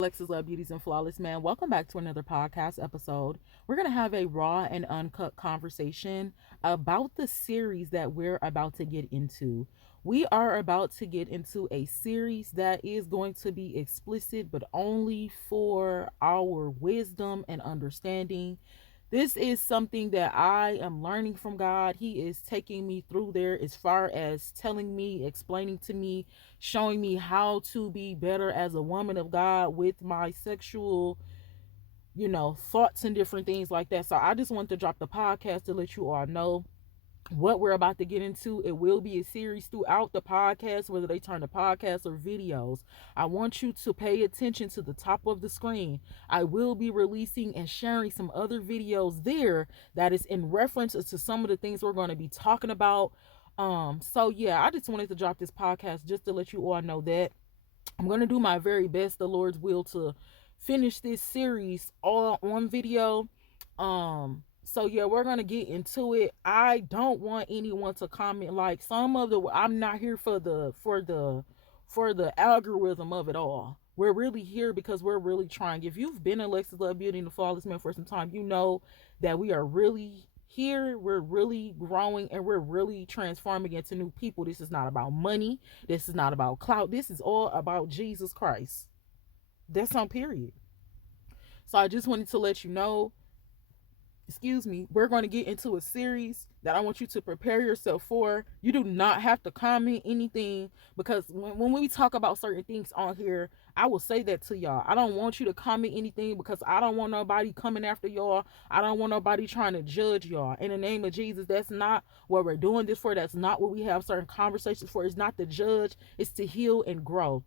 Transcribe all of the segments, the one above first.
Alexis Love Beauties and Flawless Man. Welcome back to another podcast episode. We're going to have a raw and uncut conversation about the series that we're about to get into. We are about to get into a series that is going to be explicit, but only for our wisdom and understanding. This is something that I am learning from God. He is taking me through there as far as telling me, explaining to me, showing me how to be better as a woman of God with my sexual, thoughts and different things like that. So I just want to drop the podcast to let you all know what we're about to get into. It will be a series throughout the podcast, whether they turn to podcasts or videos. I want you to pay attention to the top of the screen. I will be releasing and sharing some other videos there that is in reference to some of the things we're going to be talking about. So yeah, I just wanted to drop this podcast just to let you all know that I'm going to do my very best, the Lord's will, to finish this series all on video. So yeah, we're going to get into it. I don't want anyone to comment like some of the I'm not here for the algorithm of it all. We're really here because we're really trying. If you've been in Alexis Love Beauty and the Flawless Man for some time, you know that we are really here. We're really growing and we're really transforming into new people. This is not about money. This is not about clout. This is all about Jesus Christ. That's on period. So I just wanted to let you know, we're going to get into a series that I want you to prepare yourself for. You do not have to comment anything because when we talk about certain things on here, I will say that to y'all. I don't want you to comment anything because I don't want nobody coming after y'all. I don't want nobody trying to judge y'all. In the name of Jesus, that's not what we're doing this for. That's not what we have certain conversations for. It's not to judge, it's to heal and grow.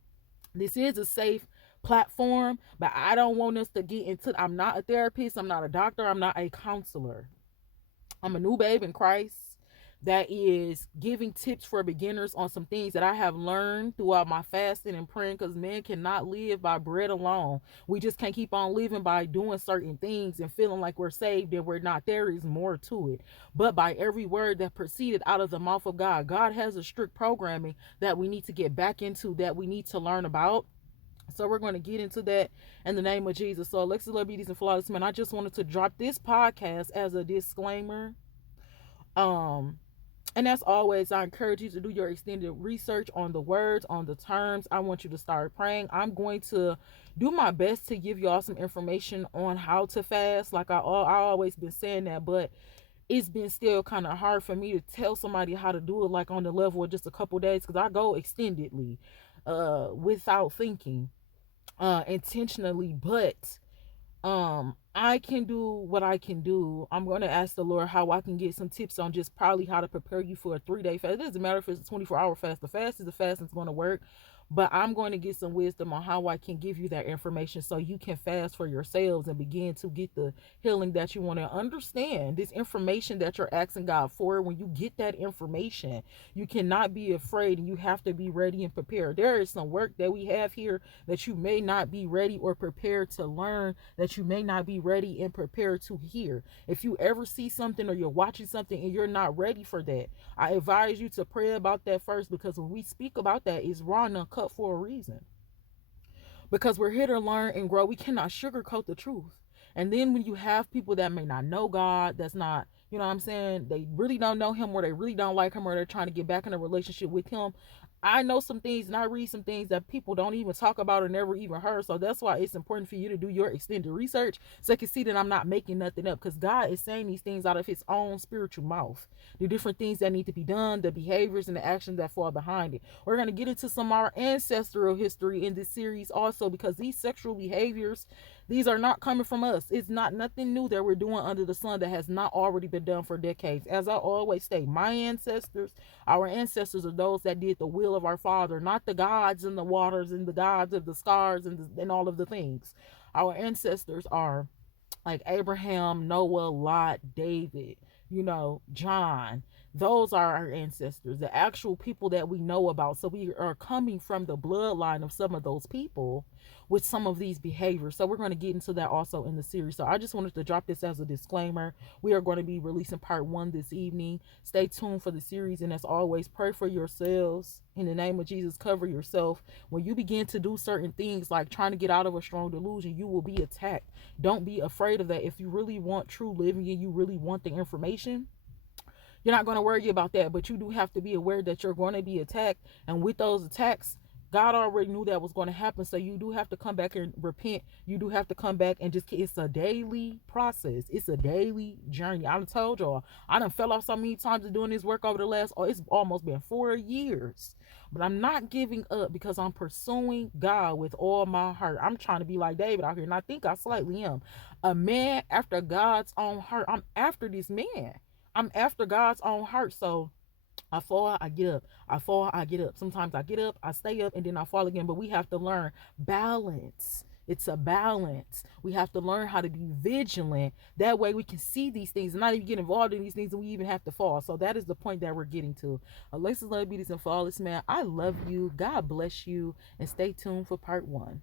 This is a safe platform, but I don't want us to get into. I'm not a therapist, I'm not a doctor, I'm not a counselor. I'm a new babe in Christ that is giving tips for beginners on some things that I have learned throughout my fasting and praying, because men cannot live by bread alone. We just can't keep on living by doing certain things and feeling like we're saved and we're not. There is more to it. But by every word that proceeded out of the mouth of God, God has a strict programming that we need to get back into, that we need to learn about. So we're going to get into that in the name of Jesus. So Alexis Love Beauties and Flawless Man, I just wanted to drop this podcast as a disclaimer. Um, and as always, I encourage you to do your extended research on the words, on the terms. I want you to start praying. I'm going to do my best to give y'all some information on how to fast. Like I always been saying that, but it's been still kind of hard for me to tell somebody how to do it, like on the level of just a couple days, because I go extendedly, without thinking, intentionally. But I can do what I can do. I'm going to ask the Lord how I can get some tips on just probably how to prepare you for a 3-day fast. It doesn't matter if it's a 24-hour fast. The fast is the fast, and it's going to work. But I'm going to get some wisdom on how I can give you that information so you can fast for yourselves and begin to get the healing that you want to understand. This information that you're asking God for, when you get that information, you cannot be afraid, and you have to be ready and prepared. There is some work that we have here that you may not be ready or prepared to learn, that you may not be ready and prepared to hear. If you ever see something or you're watching something and you're not ready for that, I advise you to pray about that first, because when we speak about that, it's raw and uncut for a reason. Because we're here to learn and grow. We cannot sugarcoat the truth. And then when you have people that may not know God, that's not, you know what I'm saying, they really don't know him, or they really don't like him, or they're trying to get back in a relationship with him. I know some things and I read some things that people don't even talk about or never even heard. So that's why it's important for you to do your extended research, so you can see that I'm not making nothing up, because God is saying these things out of his own spiritual mouth. The different things that need to be done, the behaviors and the actions that fall behind it. We're going to get into some of our ancestral history in this series also, because these sexual behaviors, these are not coming from us. It's not nothing new that we're doing under the sun that has not already been done for decades. As I always say, my ancestors, our ancestors, are those that did the will of our Father, not the gods and the waters and the gods of the stars and all of the things. Our ancestors are like Abraham, Noah, Lot, David, John. Those are our ancestors, the actual people that we know about. So we are coming from the bloodline of some of those people with some of these behaviors. So we're going to get into that also in the series. So I just wanted to drop this as a disclaimer. We are going to be releasing part 1 this evening. Stay tuned for the series, and as always, pray for yourselves. In the name of Jesus, cover yourself. When you begin to do certain things like trying to get out of a strong delusion, you will be attacked. Don't be afraid of that. If you really want true living and you really want the information, you're not going to worry about that, but you do have to be aware that you're going to be attacked. And with those attacks, God already knew that was going to happen. So you do have to come back and repent. You do have to come back and just, it's a daily process. It's a daily journey. I done told y'all, I done fell off so many times of doing this work over the last, oh, it's almost been 4 years. But I'm not giving up because I'm pursuing God with all my heart. I'm trying to be like David out here, and I think I slightly am. A man after God's own heart. I'm after this man. I'm after God's own heart. So I fall, I get up. I fall, I get up. Sometimes I get up, I stay up, and then I fall again. But we have to learn balance. It's a balance. We have to learn how to be vigilant. That way we can see these things and not even get involved in these things, and we even have to fall. So that is the point that we're getting to. Alexis Love Beauties and Flawless Man, I love you. God bless you. And stay tuned for part 1.